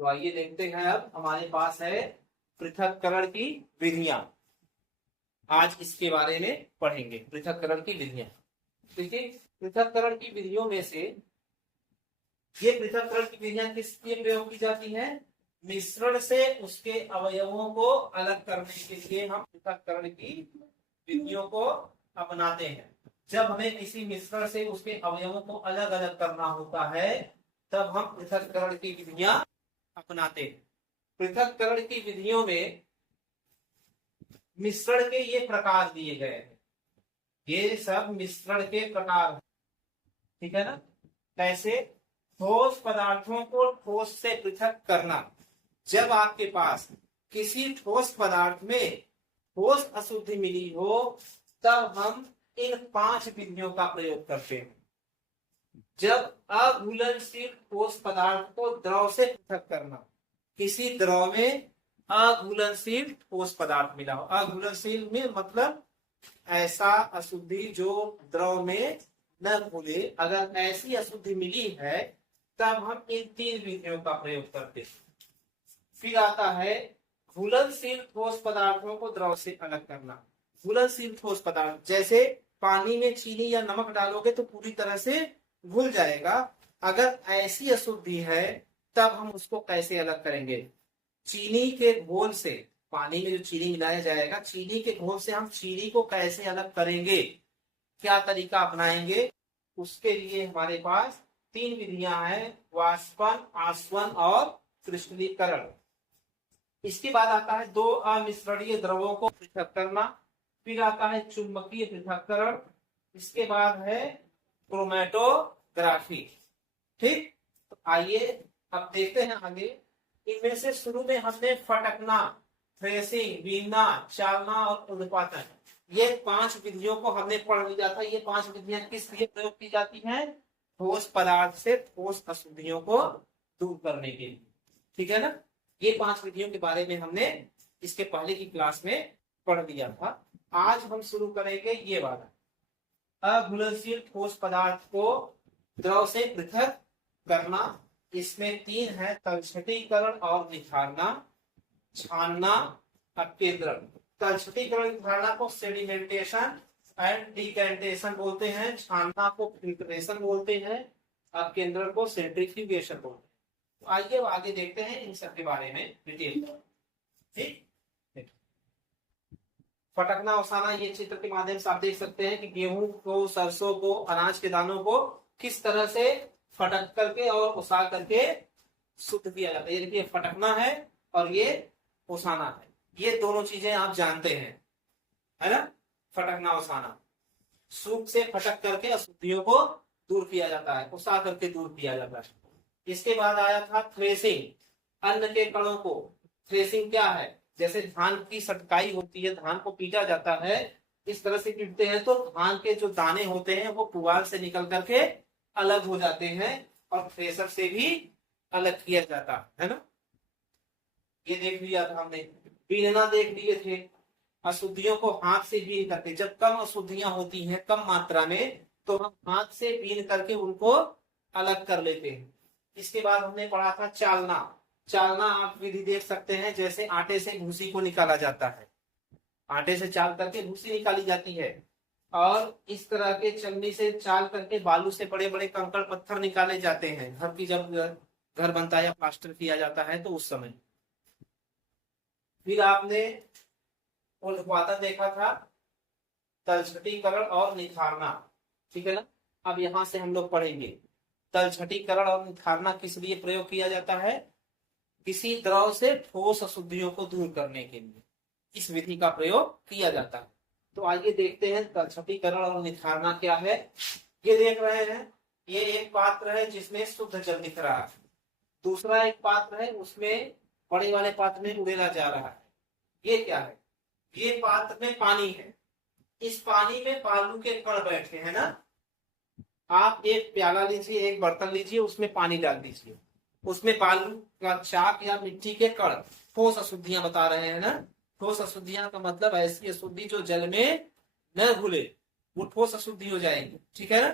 तो आइए देखते हैं, अब हमारे पास है पृथक्करण की विधियां। आज इसके बारे में पढ़ेंगे, पृथक्करण की विधियां। देखिए, पृथक्करण की विधियों में से ये पृथक्करण की विधियां किस लिए प्रयोग की जाती है? मिश्रण से उसके अवयवों को अलग करने के लिए हम पृथक्करण की विधियों को अपनाते हैं। जब हमें किसी मिश्रण से उसके अवयवों को अलग अलग करना होता है, तब हम पृथक्करण की विधियां अपनाते हैं। पृथक्करण की विधियों में मिश्रण के ये प्रकार दिए गए हैं। ये सब मिश्रण के प्रकार, ठीक है ना? कैसे? ठोस पदार्थों को ठोस से पृथक करना। जब आपके पास किसी ठोस पदार्थ में ठोस अशुद्धि मिली हो, तब हम इन 5 विधियों का प्रयोग करते हैं। जब अघुलनशील ठोस पदार्थ को द्रव से पृथक करना, किसी द्रव में अघुलनशील ठोस पदार्थ मिला हो। अघुलनशील में मतलब ऐसा अशुद्धि जो द्रव में न घुले, अगर ऐसी अशुद्धि मिली है तब हम इन 3 विधियों का प्रयोग करते हैं। फिर आता है घुलनशील ठोस पदार्थों को द्रव से अलग करना। घुलनशील ठोस पदार्थ, जैसे पानी में चीनी या नमक डालोगे तो पूरी तरह से घुल जाएगा। अगर ऐसी अशुद्धि है तब हम उसको कैसे अलग करेंगे? चीनी के घोल से, पानी में जो चीनी मिलाया जाएगा, चीनी के घोल से हम चीनी को कैसे अलग करेंगे, क्या तरीका अपनाएंगे? उसके लिए हमारे पास 3 विधियां हैं, वाष्पन, आसवन और क्रिस्टलीकरण। इसके बाद आता है 2 अमिश्रणीय द्रवों को पृथक करना। फिर आता है चुंबकीय पृथक्करण। इसके बाद है क्रोमैटोग्राफी। ठीक, तो आइए अब देखते हैं आगे। इनमें से शुरू में हमने फटकना, थ्रेसिंग, बीनना, चालना और उद्पाटन, ये 5 विधियों को हमने पढ़ लिया था। ये 5 विधियां किस लिए प्रयोग की जाती हैं? ठोस पदार्थ से ठोस अशुद्धियों को दूर करने के लिए, ठीक है ना? ये 5 विधियों के बारे में हमने इसके पहले की क्लास में पढ़ लिया था। आज हम शुरू करेंगे ये वाला, अघुलनशील ठोस पदार्थ को द्रव से पृथक करना। इसमें 3 है, तलछटीकरण और निथारना, छानना, अपकेंद्रण। तलछटीकरण निथारना को सेडिमेंटेशन एंड डिकैंटेशन बोलते हैं, छानना को फिल्ट्रेशन बोलते हैं, अपकेंद्रण को सेंट्रीफ्यूगेशन बोलते हैं। तो आइए आगे देखते हैं इन सब के बारे में डिटेल। ठीक, फटकना ओसाना, ये चित्र के माध्यम से आप देख सकते हैं कि गेहूं को, सरसों को, अनाज के दानों को किस तरह से फटक करके और ओसा करके शुद्ध किया जाता है। ये देखिए, फटकना है और ये ओसाना है। ये दोनों चीजें आप जानते हैं, है ना? फटकना ओसाना, सूप से फटक करके अशुद्धियों को दूर किया जाता है, ओसा करके दूर किया जाता है। इसके बाद आया था थ्रेसिंग, अन्न के कणों को। थ्रेसिंग क्या है? जैसे धान की सटकाई होती है, धान को पीटा जाता है, इस तरह से पीटते हैं तो धान के जो दाने होते हैं वो पुआल से निकल करके अलग हो जाते हैं और थ्रेसर से भी अलग किया जाता है ना? ये देख लिया था हमने। बीनना देख लिए थे, अशुद्धियों को हाथ से बीन करके, जब कम अशुद्धियां होती हैं कम मात्रा में, तो हम हाथ से बीन करके उनको अलग कर लेते हैं। इसके बाद हमने पढ़ा था चालना। चालना आप विधि देख सकते हैं, जैसे आटे से भूसी को निकाला जाता है, आटे से चाल करके भूसी निकाली जाती है, और इस तरह के चलनी से चाल करके बालू से बड़े बड़े कंकड़ पत्थर निकाले जाते हैं। घर की जब घर बनता है या प्लास्टर किया जाता है तो उस समय। फिर आपने उद्पाटन देखा था, तलछटीकरण और निथारना, ठीक है ना? अब यहां से हम लोग पढ़ेंगे तलछटीकरण और निथारना किस लिए प्रयोग किया जाता है? किसी द्रव से ठोस अशुद्धियों को दूर करने के लिए इस विधि का प्रयोग किया जाता है। तो आइए देखते हैं तलछटीकरण और निथारना क्या है। ये देख रहे हैं, ये एक पात्र है जिसमें शुद्ध जल दिख रहा है। दूसरा एक पात्र है, उसमें बड़े वाले पात्र में उड़ेला जा रहा है। ये क्या है? ये पात्र में पानी है, इस पानी में बालू के कण बैठे हैं ना। आप एक प्याला लीजिए, एक बर्तन लीजिए, उसमें पानी डाल दीजिए, उसमें बालू का चाक या मिट्टी के कण, ठोस अशुद्धियां बता रहे हैं ना। ठोस अशुद्धियां का मतलब ऐसी अशुद्धि जो जल में न घुले, वो ठोस अशुद्धि हो जाएंगी, ठीक है ना?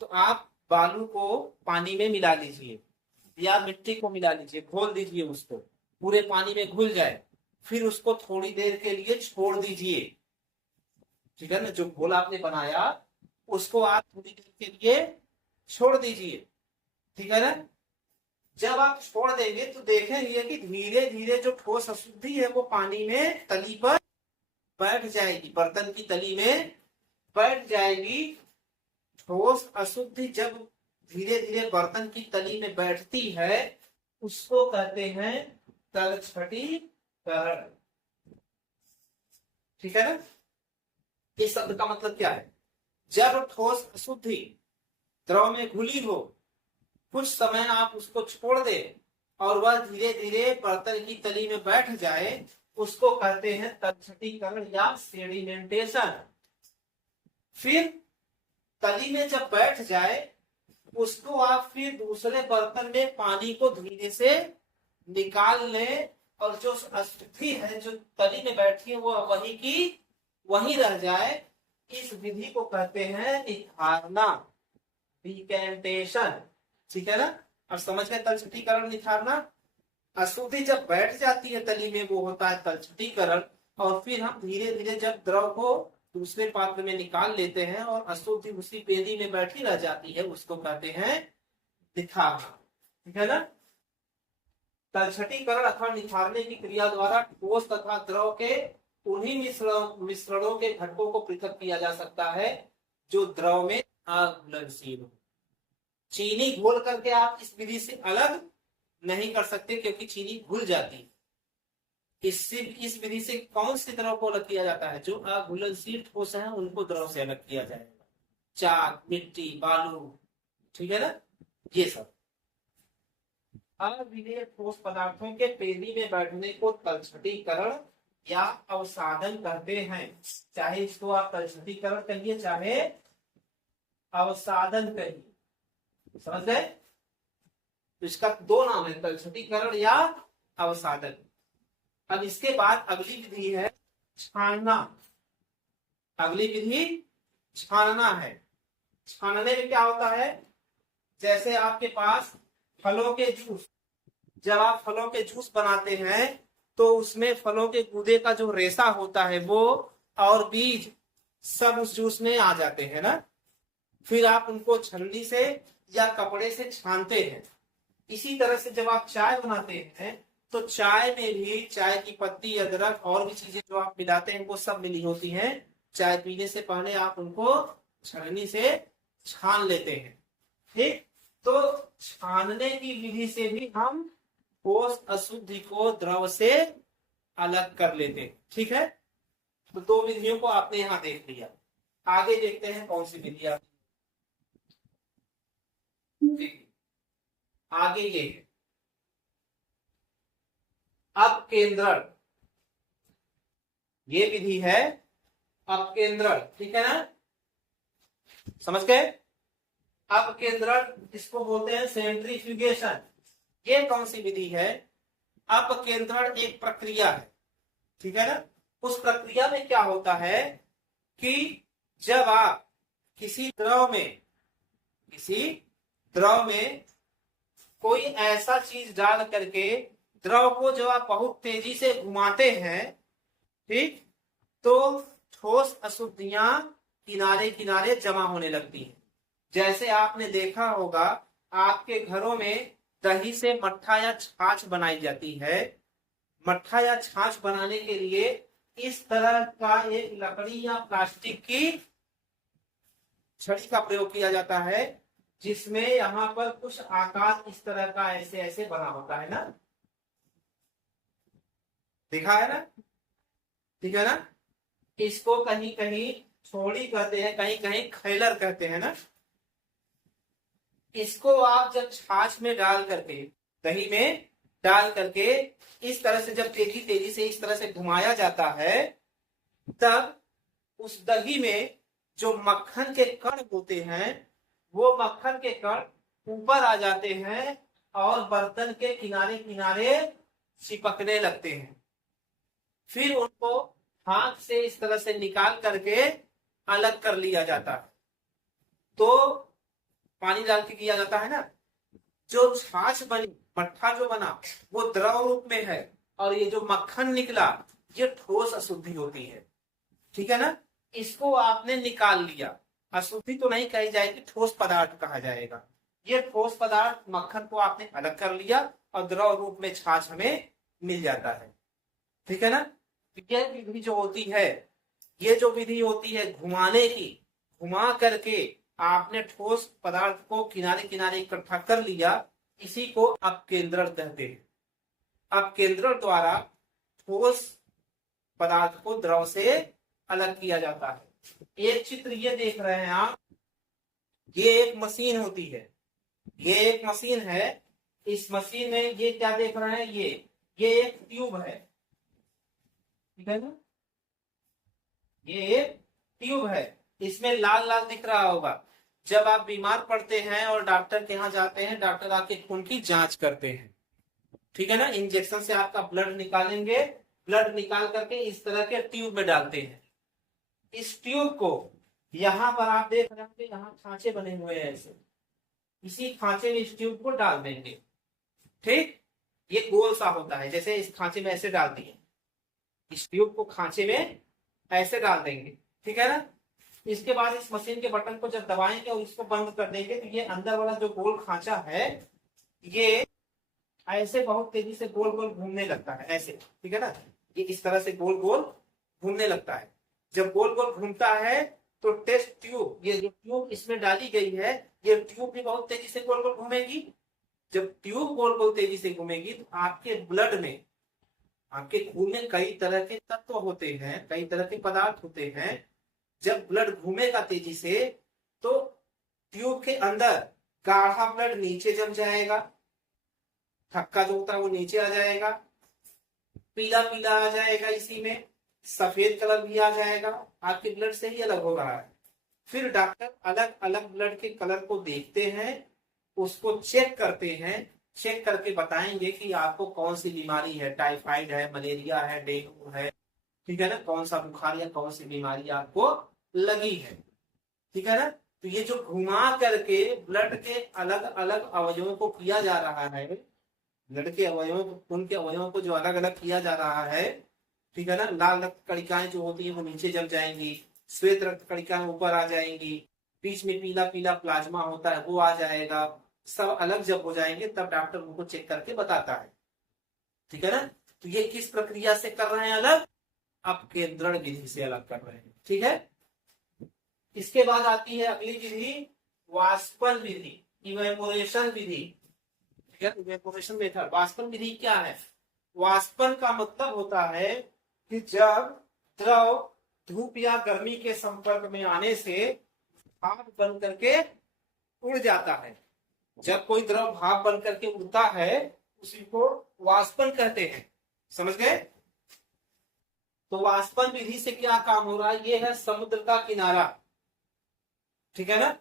तो आप बालू को पानी में मिला लीजिए, या मिट्टी को मिला लीजिए, घोल दीजिए, उसको पूरे पानी में घुल जाए, फिर उसको थोड़ी देर के लिए छोड़ दीजिए। ठीक है ना, जो घोल आपने बनाया उसको आप थोड़ी देर के लिए छोड़ दीजिए। ठीक है ना, जब आप छोड़ देंगे तो देखेंगे कि धीरे धीरे जो ठोस अशुद्धि है वो पानी में तली पर बैठ जाएगी, बर्तन की तली में बैठ जाएगी। ठोस अशुद्धि जब धीरे धीरे बर्तन की तली में बैठती है उसको कहते हैं तलछटीकरण। ठीक है ना, इस शब्द का मतलब क्या है? जब ठोस अशुद्धि द्रव में घुली हो, कुछ समय आप उसको छोड़ दे और वह धीरे धीरे बर्तन की तली में बैठ जाए, उसको कहते हैं तलछटीकरण या सेडिमेंटेशन। फिर तली में जब बैठ जाए उसको आप फिर दूसरे बर्तन में पानी को धीरे से निकाल लें और जो अशुद्धि है जो तली में बैठी है वो वही की वही रह जाए। इस विधि को कहते हैं निथारना, डिकेंटेशन। ठीक है ना, अब समझ गए तलछटीकरण निथारना। अशुद्धि जब बैठ जाती है तली में वो होता है तलछटीकरण, और फिर हम धीरे धीरे जब द्रव को दूसरे पात्र में निकाल लेते हैं और अशुद्धि उसी पेदी में बैठी रह जाती है उसको कहते हैं निथारना। ठीक है ना, तलछटीकरण अथवा निथारने की क्रिया द्वारा ठोस तथा द्रव के उन्हीं मिश्रणों के घटकों को पृथक किया जा सकता है जो द्रव में अघुलनशील हो। चीनी घोल करके आप इस विधि से अलग नहीं कर सकते क्योंकि चीनी घुल जाती है। इस विधि से कौन से द्रव को अलग किया जाता है? जो अघुलनशील ठोस है उनको द्रव से अलग किया जाएगा, चाक, मिट्टी, बालू। ठीक है ना, ये सब। अविलेय ठोस पदार्थों के पेली में बैठने को तलछटीकरण या अवसादन कहते हैं। चाहे इसको आप तलछटीकरण कहिए चाहे अवसादन कहिए, समझ गए? तो इसका दो नाम है, तलछटीकरण या अवसादन। अब इसके बाद अगली विधि है छानना। अगली विधि छानना है। छानने में क्या होता है? जैसे आपके पास फलों के जूस, जब आप फलों के जूस बनाते हैं तो उसमें फलों के गूदे का जो रेशा होता है वो और बीज सब उस जूस में आ जाते हैं ना। फिर आप उनको छन्नी से या कपड़े से छानते हैं। इसी तरह से जब आप चाय बनाते हैं तो चाय में भी चाय की पत्ती, अदरक और भी चीजें जो आप मिलाते हैं वो सब मिली होती हैं। चाय पीने से पहले आप उनको छन्नी से छान लेते हैं। ठीक, तो छानने की विधि से भी हम ठोस अशुद्धि को द्रव से अलग कर लेते हैं। ठीक है, तो दो विधियों को आपने यहां देख लिया। आगे देखते हैं कौन सी विधि आप आगे। ये अपकेंद्रण, ये विधि है अपकेंद्रण। ठीक है ना, समझ गए? अपकेंद्रण इसको बोलते हैं सेंट्रीफ्यूगेशन। ये कौन सी विधि है? अपकेंद्रण एक प्रक्रिया है। ठीक है ना, उस प्रक्रिया में क्या होता है कि जब आप किसी द्रव में कोई ऐसा चीज डाल करके द्रव को जब आप बहुत तेजी से घुमाते हैं, ठीक, तो ठोस अशुद्धियां किनारे किनारे जमा होने लगती हैं। जैसे आपने देखा होगा आपके घरों में दही से मट्ठा या छाछ बनाई जाती है। मट्ठा या छाछ बनाने के लिए इस तरह का एक लकड़ी या प्लास्टिक की छड़ी का प्रयोग किया जाता है जिसमें यहाँ पर कुछ आकार इस तरह का ऐसे ऐसे बना होता है ना, दिखा है ना? ठीक है ना, इसको कहीं कहीं छोड़ी कहते हैं, कहीं कहीं खैलर कहते हैं ना। इसको आप जब छाछ में डाल करके, दही में डाल करके इस तरह से जब तेजी तेजी से इस तरह से घुमाया जाता है, तब उस दही में जो मक्खन के कण होते हैं वो मक्खन के कण ऊपर आ जाते हैं और बर्तन के किनारे किनारे चिपकने लगते हैं। फिर उनको हाथ से इस तरह से निकाल करके अलग कर लिया जाता है। तो पानी डाल के किया जाता है ना, जो छाछ बनी, मट्ठा जो बना वो द्रव रूप में है, और ये जो मक्खन निकला ये ठोस अशुद्धि होती है। ठीक है ना, इसको आपने निकाल लिया, अशुद्धि तो नहीं कही जाएगी, ठोस पदार्थ कहा जाएगा। ये ठोस पदार्थ मक्खन को आपने अलग कर लिया और द्रव रूप में छाछ हमें मिल जाता है। ठीक है ना, ये विधि जो होती है, ये जो विधि होती है घुमाने की, घुमा करके आपने ठोस पदार्थ को किनारे किनारे इकट्ठा कर लिया, इसी को अपकेंद्रण कहते हैं। अपकेंद्रण द्वारा ठोस पदार्थ को द्रव से अलग किया जाता है। एक चित्र ये देख रहे हैं आप, ये एक मशीन होती है, ये एक मशीन है। इस मशीन में ये क्या देख रहे हैं, ये एक ट्यूब है। ठीक है ना, ये एक ट्यूब है, इसमें लाल लाल दिख रहा होगा। जब आप बीमार पड़ते हैं और डॉक्टर के यहाँ जाते हैं, डॉक्टर आपके खून की जांच करते हैं। ठीक है ना, इंजेक्शन से आपका ब्लड निकालेंगे, ब्लड निकाल करके इस तरह के ट्यूब में डालते हैं। इस ट्यूब को यहाँ पर आप देख रहे हैं, यहाँ खांचे बने हुए हैं ऐसे, इसी खांचे में इस ट्यूब को डाल देंगे। ठीक, ये गोल सा होता है, जैसे इस खांचे में ऐसे डाल दिए, इस ट्यूब को खांचे में ऐसे डाल देंगे। ठीक है ना, इसके बाद इस मशीन के बटन को जब दबाएंगे और इसको बंद कर देंगे तो ये अंदर वाला जो गोल खांचा है ये ऐसे बहुत तेजी से गोल गोल घूमने लगता है ऐसे। ठीक है ना, ये इस तरह से गोल गोल घूमने लगता है। जब गोल गोल घूमता है तो टेस्ट ट्यूब, ये जो ट्यूब इसमें डाली गई है, ये ट्यूब भी बहुत तेजी से गोल गोल घूमेगी। जब ट्यूब गोल गोल तेजी से घूमेगी तो आपके ब्लड में, आपके खून में कई तरह के तत्व होते हैं, कई तरह के पदार्थ होते हैं। जब ब्लड घूमेगा तेजी से तो ट्यूब के अंदर गाढ़ा ब्लड नीचे जम जाएगा, थक्का जो होता है वो नीचे आ जाएगा, पीला पीला आ जाएगा, इसी में सफेद कलर भी आ जाएगा, आपके ब्लड से ही अलग हो रहा है। फिर डॉक्टर अलग अलग ब्लड के कलर को देखते हैं, उसको चेक करते हैं, चेक करके बताएंगे कि आपको कौन सी बीमारी है, टाइफाइड है, मलेरिया है, डेंगू है। ठीक है ना, कौन सा बुखार या कौन सी बीमारी आपको लगी है। ठीक है ना, तो ये जो घुमा करके ब्लड के अलग अलग अवयवों को किया जा रहा है, ब्लड के अवयवों को, खून के अवयवों को जो अलग अलग किया जा रहा है। ठीक है ना, लाल रक्त कणिकाएं जो होती है वो नीचे जम जाएंगी, श्वेत रक्त कणिकाएं ऊपर आ जाएंगी, बीच में पीला पीला प्लाज्मा होता है वो आ जाएगा। सब अलग जब हो जाएंगे तब डॉक्टर उनको चेक करके बताता है। ठीक है ना, तो ये किस प्रक्रिया से कर रहे हैं अलग, अपकेंद्रण विधि से अलग कर रहे हैं। ठीक है, इसके बाद आती है अगली विधि, वाष्पन विधि, इवेपोरेशन विधि। ठीक है, इवेपोरेशन मेथड। वाष्पन विधि क्या है, वाष्पन का मतलब होता है कि जब द्रव धूप या गर्मी के संपर्क में आने से भाप बन करके उड़ जाता है। जब कोई द्रव भाप बन करके उड़ता है उसी को वाष्पन कहते हैं। समझ गए, तो वाष्पन विधि से क्या काम हो रहा है, ये है समुद्र का किनारा। ठीक है ना,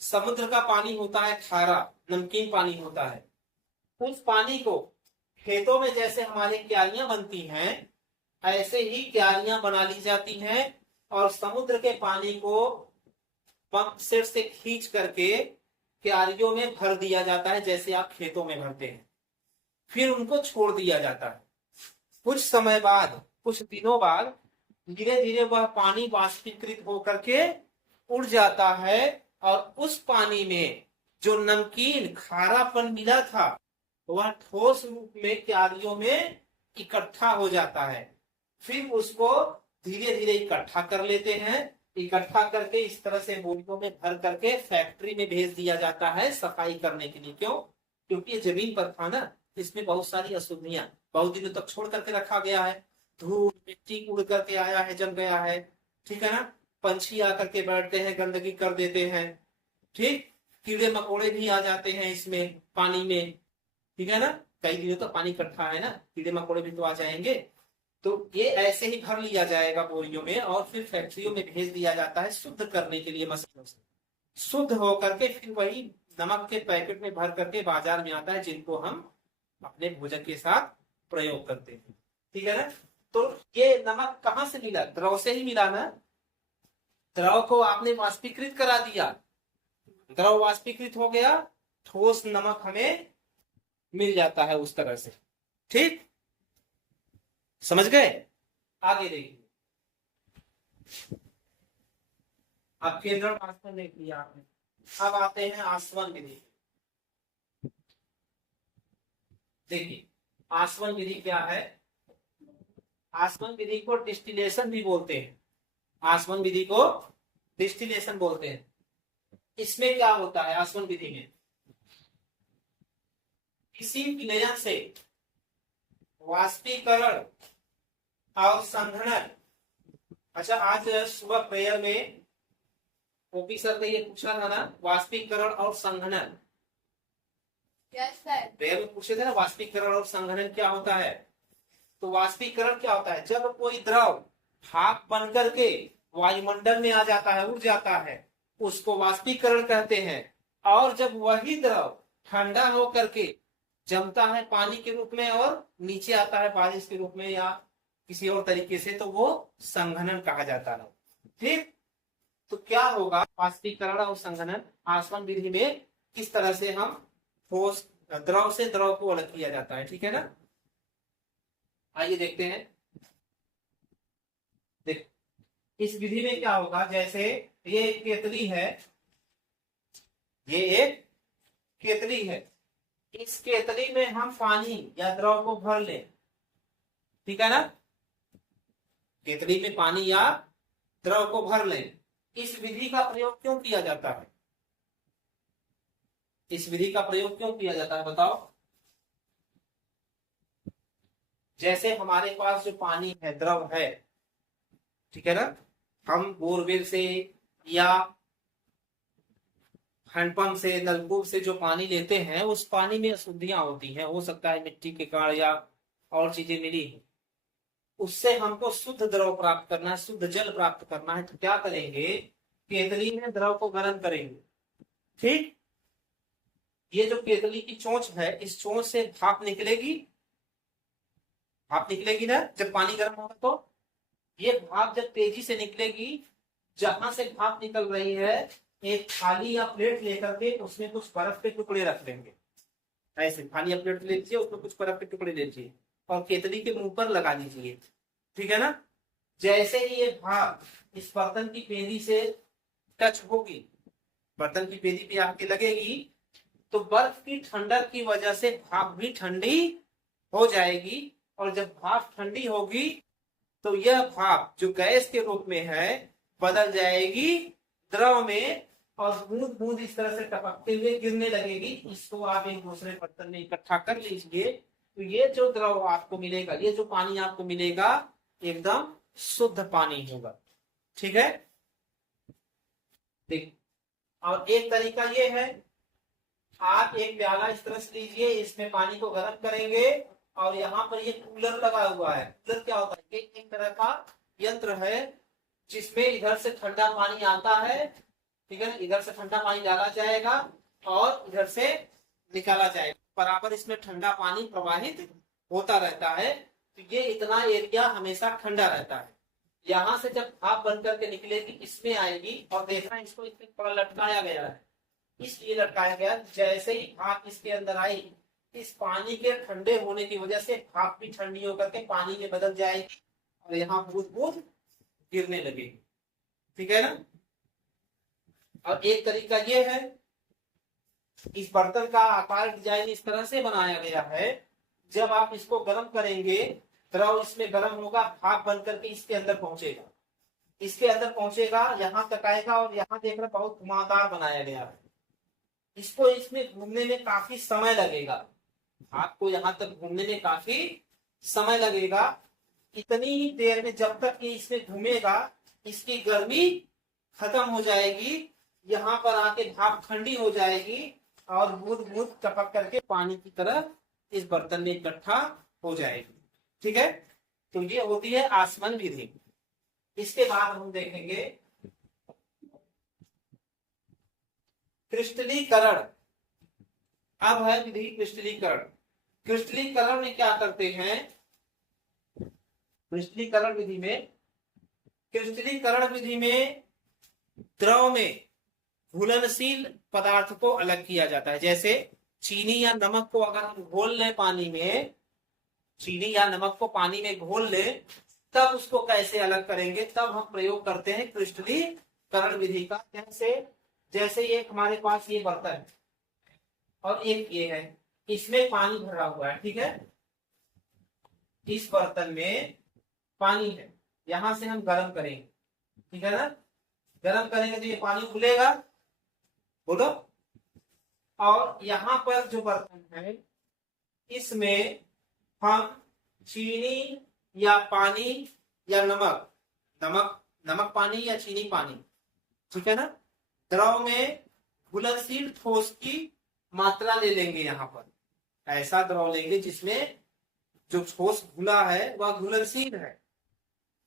समुद्र का पानी होता है खारा, नमकीन पानी होता है। उस पानी को खेतों में जैसे हमारे क्यारियां बनती हैं ऐसे ही क्यारियां बना ली जाती हैं और समुद्र के पानी को पंप सेट से खींच करके क्यारियों में भर दिया जाता है, जैसे आप खेतों में भरते हैं। फिर उनको छोड़ दिया जाता है। कुछ समय बाद, कुछ दिनों बाद धीरे धीरे वह पानी वाष्पीकृत होकर के उड़ जाता है और उस पानी में जो नमकीन खारापन मिला था वह ठोस रूप में क्यारियों में इकट्ठा हो जाता है। फिर उसको धीरे धीरे इकट्ठा कर लेते हैं, इकट्ठा करके इस तरह से बोरियों में भर करके फैक्ट्री में भेज दिया जाता है सफाई करने के लिए। क्यों, क्योंकि ये जमीन पर था ना, इसमें बहुत सारी अशुद्धियां बहुत दिनों तक छोड़ करके रखा गया है, धूल मिट्टी उड़ करके आया है, जम गया है। ठीक है ना, पंछी आकर के बैठते हैं, गंदगी कर देते हैं। ठीक, कीड़े मकोड़े भी आ जाते हैं इसमें पानी में। ठीक है ना, कई दिनों तक पानी इकट्ठा है ना, कीड़े मकोड़े भी तो आ जाएंगे। तो ये ऐसे ही भर लिया जाएगा बोरियों में और फिर फैक्ट्रियों में भेज दिया जाता है शुद्ध करने के लिए मशीनों से। शुद्ध होकर के फिर वही नमक के पैकेट में भर करके बाजार में आता है, जिनको हम अपने भोजन के साथ प्रयोग करते हैं। ठीक है ना, तो ये नमक कहाँ से मिला, द्रव से ही मिला ना। द्रव को आपने वाष्पीकृत करा दिया, द्रव वाष्पीकृत हो गया ठोस नमक हमें मिल जाता है उस तरह से। ठीक, समझ गए? आगे देखिए, अब केंद्र आसवन देख लिया आपने, अब आते हैं आसवन विधि। देखिए आसवन विधि क्या है? आसवन विधि को डिस्टिलेशन भी बोलते हैं, आसवन विधि को डिस्टिलेशन बोलते हैं। इसमें क्या होता है आसवन विधि में? किसी विलयन से वाष्पीकरण और संघनन। अच्छा, आज सुबह प्रेयर में ओपी सर ने ये पूछा था ना, वाष्पीकरण और संघनन। प्रेयर में पूछे थे ना, वाष्पीकरण और संघनन क्या होता है? तो वाष्पीकरण क्या होता है? जब कोई द्रव भाप बन करके वायुमंडल में आ जाता है, उड़ जाता है, उसको वाष्पीकरण कहते हैं। और जब वही द्रव ठंडा होकर के जमता है पानी के रूप में और नीचे आता है बारिश के रूप में या किसी और तरीके से, तो वो संघनन कहा जाता है। ठीक, तो क्या होगा वाष्पीकरण और संघनन आसवन विधि में? किस तरह से हम ठोस द्रव से द्रव को अलग किया जाता है, ठीक है ना? आइए देखते हैं। देख, इस विधि में क्या होगा, जैसे ये एक केतली है, ये एक केतली है, इस केतली में हम पानी या द्रव को भर लें, ठीक है ना? केतली में पानी या द्रव को भर लें। इस विधि का प्रयोग क्यों किया जाता है? इस विधि का प्रयोग क्यों किया जाता है बताओ? जैसे हमारे पास जो पानी है, द्रव है, ठीक है ना, हम बोरवेल से या हैंडपंप से, नलकूप से जो पानी लेते हैं, उस पानी में अशुद्धियां होती हैं, हो सकता है मिट्टी के कण या और चीजें मिली हैं। उससे हमको शुद्ध द्रव प्राप्त करना है, शुद्ध जल प्राप्त करना है, तो क्या करेंगे? केतली में द्रव को गर्म करेंगे। ठीक, ये जो केतली की चोंच है, इस चोंच से भाप निकलेगी, भाप निकलेगी ना जब पानी गर्म होगा, तो ये भाप जब तेजी से निकलेगी, जहां से भाप निकल रही है, एक थाली या प्लेट लेकर के उसमें कुछ बर्फ के टुकड़े रख लेंगे। ऐसे थाली या प्लेट ले लीजिए, उसमें कुछ बर्फ के टुकड़े ले लीजिए और केतली के मुंह पर लगा दीजिए, ठीक है ना? जैसे ही ये भाप इस बर्तन की पेंदी से टच होगी, बर्तन की पेंदी पे आके लगेगी, तो बर्फ की ठंडक की वजह से भाप भी ठंडी हो जाएगी। और जब भाप ठंडी होगी तो यह भाप जो गैस के रूप में है बदल जाएगी द्रव में और बूंद बूंद इस तरह से टपकते हुए गिरने लगेगी। इसको आप एक दूसरे बर्तन में इकट्ठा कर लीजिए, तो ये जो द्रव आपको मिलेगा, ये जो पानी आपको मिलेगा, एकदम शुद्ध पानी होगा, ठीक है? देख, और एक तरीका ये है, आप एक प्याला इस तरह से लीजिए, इसमें पानी को गर्म करेंगे और यहाँ पर ये कूलर लगा हुआ है। कूलर क्या होता है? एक तरह का यंत्र है जिसमें इधर से ठंडा पानी आता है, ठीक है ना, इधर से ठंडा पानी डाला जाएगा और इधर से निकाला जाएगा, बराबर इसमें ठंडा पानी प्रवाहित होता रहता है। तो ये इतना एरिया हमेशा ठंडा रहता है। यहाँ से जब भाप बन करके निकलेगी, इसमें आएगी और देखना इसको इसमें थोड़ा लटकाया गया है, इसलिए लटकाया गया, जैसे ही भाप इसके अंदर आई, इस पानी के ठंडे होने की वजह से भाप भी ठंडी होकर के पानी में बदल जाएगी और यहाँ बूंद बूंद गिरने लगेगी, ठीक है ना? और एक तरीका ये है, इस बर्तन का आकार डिजाइन इस तरह से बनाया गया है, जब आप इसको गर्म करेंगे, द्रव इसमें गर्म होगा, भाप बन करके इसके अंदर पहुंचेगा, इसके अंदर पहुंचेगा, यहाँ तक आएगा और यहाँ देख रहे बहुत घुमावदार बनाया गया है। इसको इसमें घूमने में काफी समय लगेगा, आपको यहाँ तक घूमने में काफी समय लगेगा। इतनी ही देर में जब तक कि इसमें घूमेगा, इसकी गर्मी खत्म हो जाएगी, यहाँ पर आके भाप ठंडी हो जाएगी और बूंद बूंद टपक करके पानी की तरह इस बर्तन में इकट्ठा हो जाएगी, ठीक है? तो ये होती है आसवन विधि। इसके बाद हम देखेंगे क्रिस्टलीकरण। अब है विधि क्रिस्टलीकरण। क्रिस्टलीकरण में क्या करते हैं? क्रिस्टलीकरण विधि में द्रव में घुलनशील पदार्थ को अलग किया जाता है। जैसे चीनी या नमक को अगर हम घोल लें पानी में, चीनी या नमक को पानी में घोल लें, तब उसको कैसे अलग करेंगे, तब हम प्रयोग करते हैं क्रिस्टलीकरण विधि का। जैसे जैसे ये हमारे पास ये बर्तन है और एक ये है, इसमें पानी भरा हुआ है, ठीक है। इस बर्तन में पानी है, यहां से हम गर्म करेंगे, ठीक है ना। गर्म करेंगे तो ये पानी उबलेगा, बोलो। और यहाँ पर जो बर्तन है, इसमें हम चीनी या पानी या नमक, नमक पानी या चीनी पानी, ठीक है ना, द्रव में घुलनशील ठोस की मात्रा ले लेंगे। यहाँ पर ऐसा द्रव लेंगे जिसमें जो ठोस घुला है वह घुलनशील है।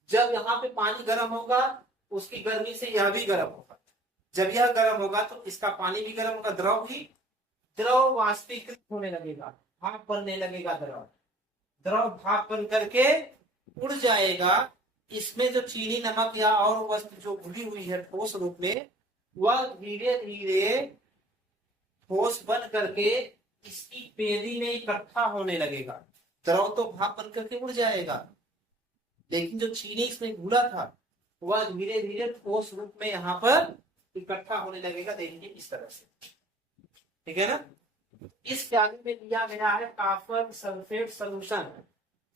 जब यहाँ पे पानी गर्म होगा, उसकी गर्मी से यह भी गर्म होगा। जब यह गर्म होगा तो इसका पानी भी गर्म होगा, द्रव भी, द्रव वाष्पीकृत होने लगेगा, भाप बनने लगेगा, द्रव भाप बन करके उड़ जाएगा। इसमें जो चीनी नमक या और वस्तु जो घुली हुई है ठोस रूप में, वह धीरे धीरे ठोस बन करके इसकी पेली में इकट्ठा होने लगेगा। द्रव तो भाप बन करके उड़ जाएगा, लेकिन जो चीनी इसमें घुला था वह धीरे धीरे ठोस रूप में यहाँ पर इकट्ठा होने लगेगा। देखिए इस तरह से, ठीक है ना। इस प्याले में लिया गया है copper sulphate solution.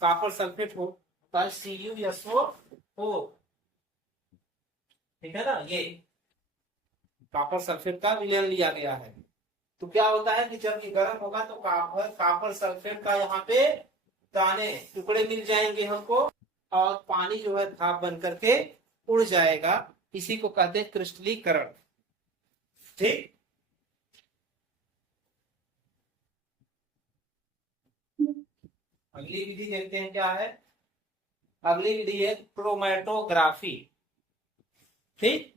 Copper sulphate होता है CuSO4, ठीक है ना। ये कॉपर सल्फेट का विलयन लिया गया है। तो क्या होता है कि जब ये गर्म होगा तो कॉपर सल्फेट का यहाँ पे दाने टुकड़े मिल जाएंगे हमको, और पानी जो है भाप बन करके उड़ जाएगा। इसी को कहते हैं क्रिस्टलीकरण, ठीक। अगली विधि देखते हैं क्या है। अगली विधि है क्रोमैटोग्राफी, ठीक।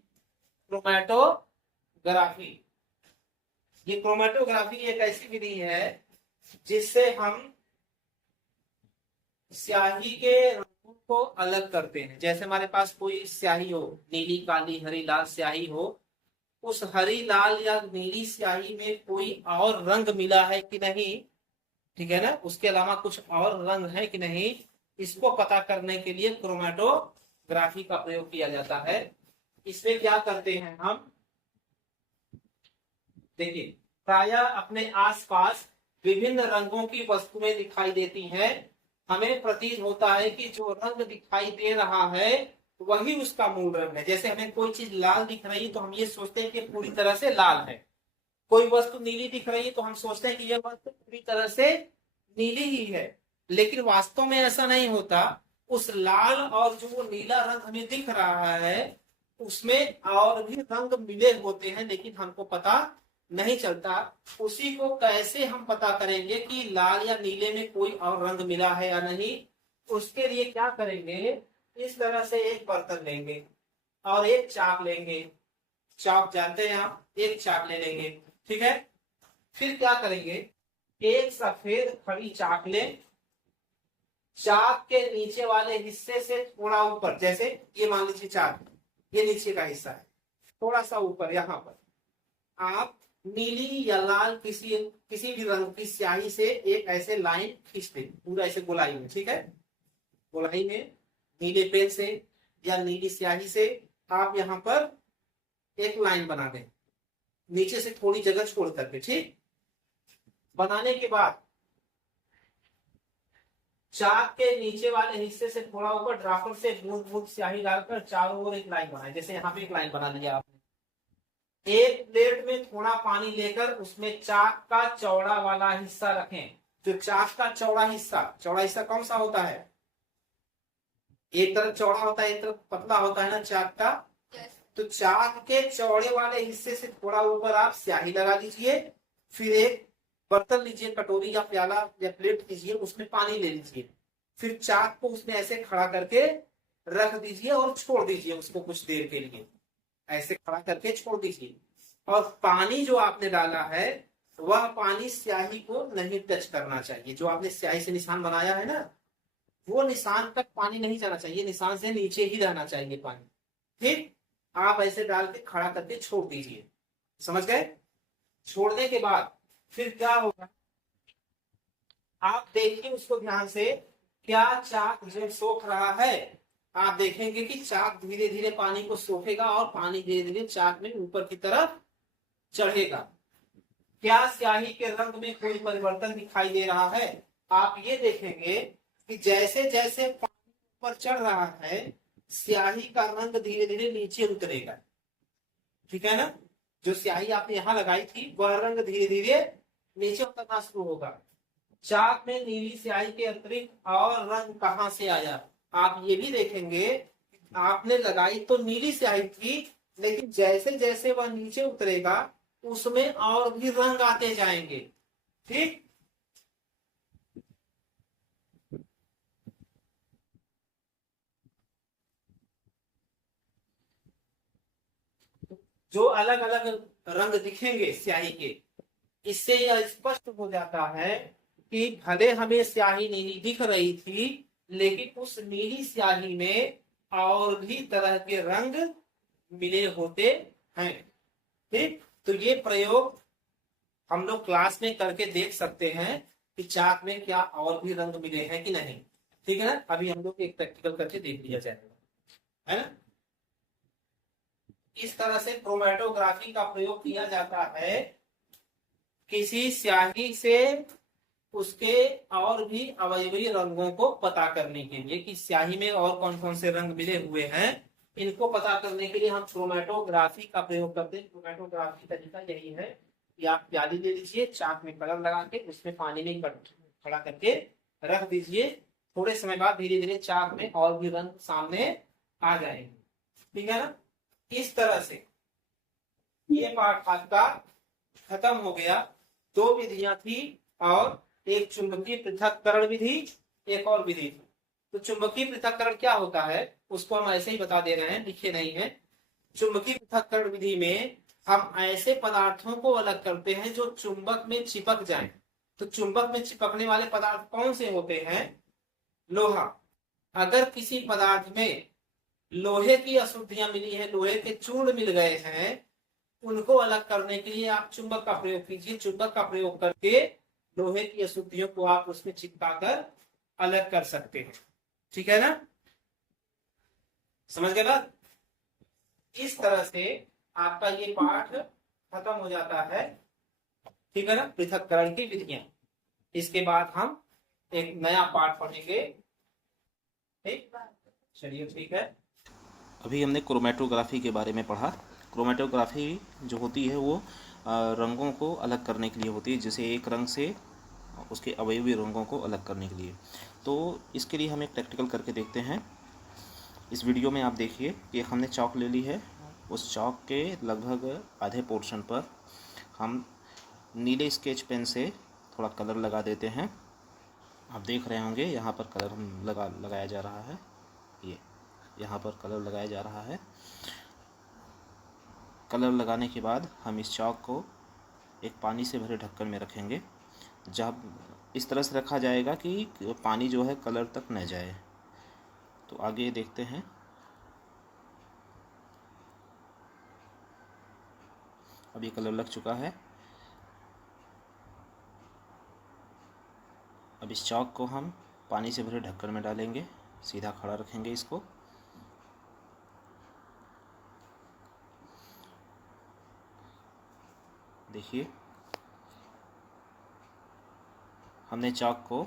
क्रोमैटोग्राफी, ये क्रोमैटोग्राफी एक ऐसी विधि है जिससे हम स्याही के रंगों को अलग करते हैं। जैसे हमारे पास कोई स्याही हो, नीली काली हरी लाल स्याही हो, उस हरी लाल या नीली स्याही में कोई और रंग मिला है कि नहीं, ठीक है ना, उसके अलावा कुछ और रंग है कि नहीं, इसको पता करने के लिए क्रोमैटोग्राफी का प्रयोग किया जाता है। इसमें क्या करते हैं हम, देखिए प्रायः अपने आसपास विभिन्न रंगों की वस्तुएं दिखाई देती हैं। हमें प्रतीत होता है कि जो रंग दिखाई दे रहा है वही उसका मूल रंग है। जैसे हमें कोई चीज लाल दिख रही है तो हम ये सोचते हैं कि पूरी तरह से लाल है। कोई वस्तु नीली दिख रही है तो हम सोचते हैं कि यह वस्तु पूरी तरह से नीली ही है, लेकिन वास्तव में ऐसा नहीं होता। उस लाल और जो वो नीला रंग हमें दिख रहा है उसमें और भी रंग मिले होते हैं, लेकिन हमको पता नहीं चलता। उसी को कैसे हम पता करेंगे कि लाल या नीले में कोई और रंग मिला है या नहीं, उसके लिए क्या करेंगे, इस तरह से एक बर्तन लेंगे और एक चाक लेंगे। चाक जानते हैं आप, एक चाक ले लेंगे, ठीक है। फिर क्या करेंगे, एक सफेद खड़ी चाक लें, चाक के नीचे वाले हिस्से से थोड़ा ऊपर, जैसे ये मान लीजिए चाक, ये नीचे का हिस्सा है, थोड़ा सा ऊपर यहाँ पर आप नीली या लाल किसी भी रंग की स्याही से एक ऐसे लाइन खींच दें, पूरा ऐसे गोलाई में, ठीक है। गोलाई में नीले पेन से या नीली स्याही से आप यहाँ पर एक लाइन बना दें, नीचे से थोड़ी जगह छोड़ करके, ठीक। बनाने के बाद चाक के नीचे वाले हिस्से से थोड़ा ऊपर ड्राफ्टर से बूंद बूंद स्याही डालकर चारों ओर एक लाइन बनाए। जैसे यहाँ पे एक लाइन बना लिया आपने। एक प्लेट में थोड़ा पानी लेकर उसमें चाक का चौड़ा वाला हिस्सा रखें। जो चाक का चौड़ा हिस्सा कौन सा होता है, एक तरफ चौड़ा होता है एक तरफ पतला होता है ना चाक का। तो चाक के चौड़े वाले हिस्से से थोड़ा ऊपर आप स्याही लगा दीजिए। फिर एक बर्तन लीजिए, कटोरी या प्याला या प्लेट लीजिए, उसमें पानी ले लीजिए। फिर चाक को उसमें ऐसे खड़ा करके रख दीजिए और छोड़ दीजिए उसको कुछ देर के लिए, ऐसे खड़ा करके छोड़ दीजिए। और पानी जो आपने डाला है वह पानी स्याही को नहीं टच करना चाहिए। जो आपने स्याही से निशान बनाया है ना, वो निशान तक पानी नहीं जाना चाहिए, निशान से नीचे ही रहना चाहिए पानी। ठीक, आप ऐसे डाल के खड़ा करके छोड़ दीजिए। समझ गए? छोड़ने के बाद फिर क्या होगा, आप देखिए उसको ध्यान से, क्या चाक जो सोख रहा है, आप देखेंगे कि चाक धीरे धीरे पानी को सोखेगा और पानी धीरे धीरे चाक में ऊपर की तरफ चढ़ेगा। क्या स्याही के रंग में कोई परिवर्तन दिखाई दे रहा है? आप ये देखेंगे कि जैसे जैसे पानी ऊपर चढ़ रहा है, स्याही का रंग धीरे धीरे नीचे उतरेगा। ठीक है ना? जो स्याही आपने यहाँ लगाई थी वह रंग धीरे धीरे नीचे उतरना शुरू होगा। चाक में नीली स्याही के अतिरिक्त और रंग कहाँ से आया? आप ये भी देखेंगे, आपने लगाई तो नीली स्याही थी, लेकिन जैसे जैसे वह नीचे उतरेगा उसमें और भी रंग आते जाएंगे। ठीक, जो अलग अलग रंग दिखेंगे स्याही के, इससे यह स्पष्ट हो जाता है कि भले हमें स्याही नीली दिख रही थी, लेकिन उस नीली स्याही में और भी तरह के रंग मिले होते हैं। ठीक, तो ये प्रयोग हम लोग क्लास में करके देख सकते हैं कि चाक में क्या और भी रंग मिले हैं कि नहीं। ठीक है ना? अभी हम लोग एक प्रैक्टिकल करके देख लिया जाएगा, है ना? इस तरह से क्रोमेटोग्राफी का प्रयोग किया जाता है किसी स्याही से उसके और भी अवयवी रंगों को पता करने के लिए, कि स्याही में और कौन कौन से रंग मिले हुए हैं, इनको पता करने के लिए हम क्रोमेटोग्राफी का प्रयोग करते हैं। क्रोमेटोग्राफी का तरीका यही है कि आप प्याली ले लीजिए, चाक में कलर लगा के उसमें पानी में खड़ा करके रख दीजिए, थोड़े समय बाद धीरे धीरे चाक में और भी रंग सामने आ जाएंगे। ठीक है ना? इस तरह से ये पाठ आपका खत्म हो गया। दो विधियां थी और एक चुंबकीय पृथक्करण विधि, एक और विधि थी। तो चुंबकीय पृथक्करण क्या होता है उसको हम ऐसे ही बता दे रहे हैं, लिखे नहीं है। चुंबकीय पृथक्करण विधि में हम ऐसे पदार्थों को अलग करते हैं जो चुंबक में चिपक जाएं। तो चुंबक में चिपकने वाले पदार्थ कौन से होते हैं? लोहा। अगर किसी पदार्थ में लोहे की अशुद्धियां मिली है, लोहे के चूर्ण मिल गए हैं, उनको अलग करने के लिए आप चुंबक का प्रयोग कीजिए। चुंबक का प्रयोग करके लोहे की अशुद्धियों को आप उसमें चिपकाकर अलग कर सकते हैं। ठीक है ना? समझ गए बात? इस तरह से आपका ये पाठ खत्म हो जाता है। ठीक है ना? पृथक्करण की विधियां। इसके बाद हम एक नया पाठ पढ़ेंगे। ठीक, चलिए ठीक है। अभी हमने क्रोमेटोग्राफी के बारे में पढ़ा। क्रोमेटोग्राफी जो होती है वो रंगों को अलग करने के लिए होती है, जैसे एक रंग से उसके अवयवी रंगों को अलग करने के लिए। तो इसके लिए हम एक प्रैक्टिकल करके देखते हैं। इस वीडियो में आप देखिए कि हमने चौक ले ली है। उस चौक के लगभग आधे पोर्शन पर हम नीले स्केच पेन से थोड़ा कलर लगा देते हैं। आप देख रहे होंगे यहाँ पर कलर हम लगाया जा रहा है। ये यहाँ पर कलर लगाया जा रहा है। कलर लगाने के बाद हम इस चौक को एक पानी से भरे ढक्कन में रखेंगे। जब इस तरह से रखा जाएगा कि पानी जो है कलर तक न जाए। तो आगे देखते हैं। अब ये कलर लग चुका है। अब इस चौक को हम पानी से भरे ढक्कन में डालेंगे, सीधा खड़ा रखेंगे इसको। देखिए हमने चौक को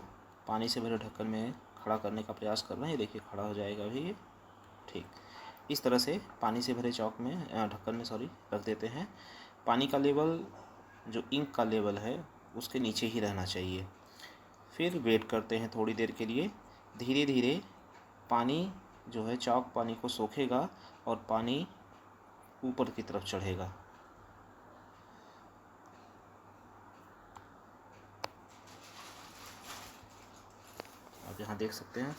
पानी से भरे ढक्कन में खड़ा करने का प्रयास कर रहे हैं। देखिए खड़ा हो जाएगा अभी ये। ठीक, इस तरह से पानी से भरे चौक में ढक्कन में रख देते हैं। पानी का लेवल जो इंक का लेवल है उसके नीचे ही रहना चाहिए। फिर वेट करते हैं थोड़ी देर के लिए। धीरे धीरे पानी जो है चौक पानी को सोखेगा और पानी ऊपर की तरफ चढ़ेगा। आप यहाँ देख सकते हैं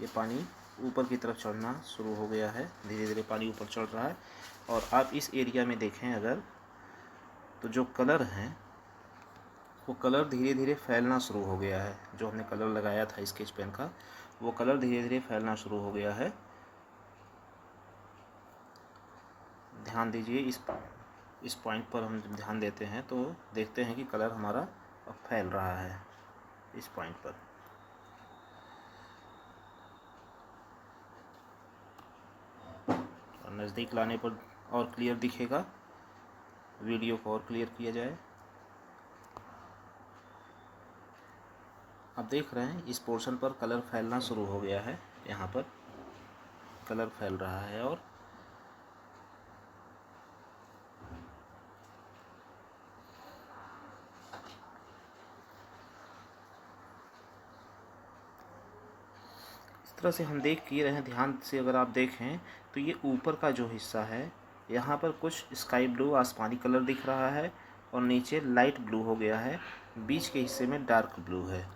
ये पानी ऊपर की तरफ चढ़ना शुरू हो गया है। धीरे धीरे पानी ऊपर चढ़ रहा है। और आप इस एरिया में देखें अगर, तो जो कलर हैं वो कलर धीरे धीरे फैलना शुरू हो गया है। जो हमने कलर लगाया था स्केच पेन का, वो कलर धीरे धीरे फैलना शुरू हो गया है। ध्यान दीजिए इस पॉइंट पर हम जब ध्यान देते हैं तो देखते हैं कि कलर हमारा अब फैल रहा है इस पॉइंट पर। और नज़दीक लाने पर और क्लियर दिखेगा। वीडियो को और क्लियर किया जाए। आप देख रहे हैं इस पोर्शन पर कलर फैलना शुरू हो गया है। यहाँ पर कलर फैल रहा है और इस तरह से हम देख ही रहे हैं। ध्यान से अगर आप देखें तो ये ऊपर का जो हिस्सा है यहाँ पर कुछ स्काई ब्लू आसमानी कलर दिख रहा है और नीचे लाइट ब्लू हो गया है, बीच के हिस्से में डार्क ब्लू है।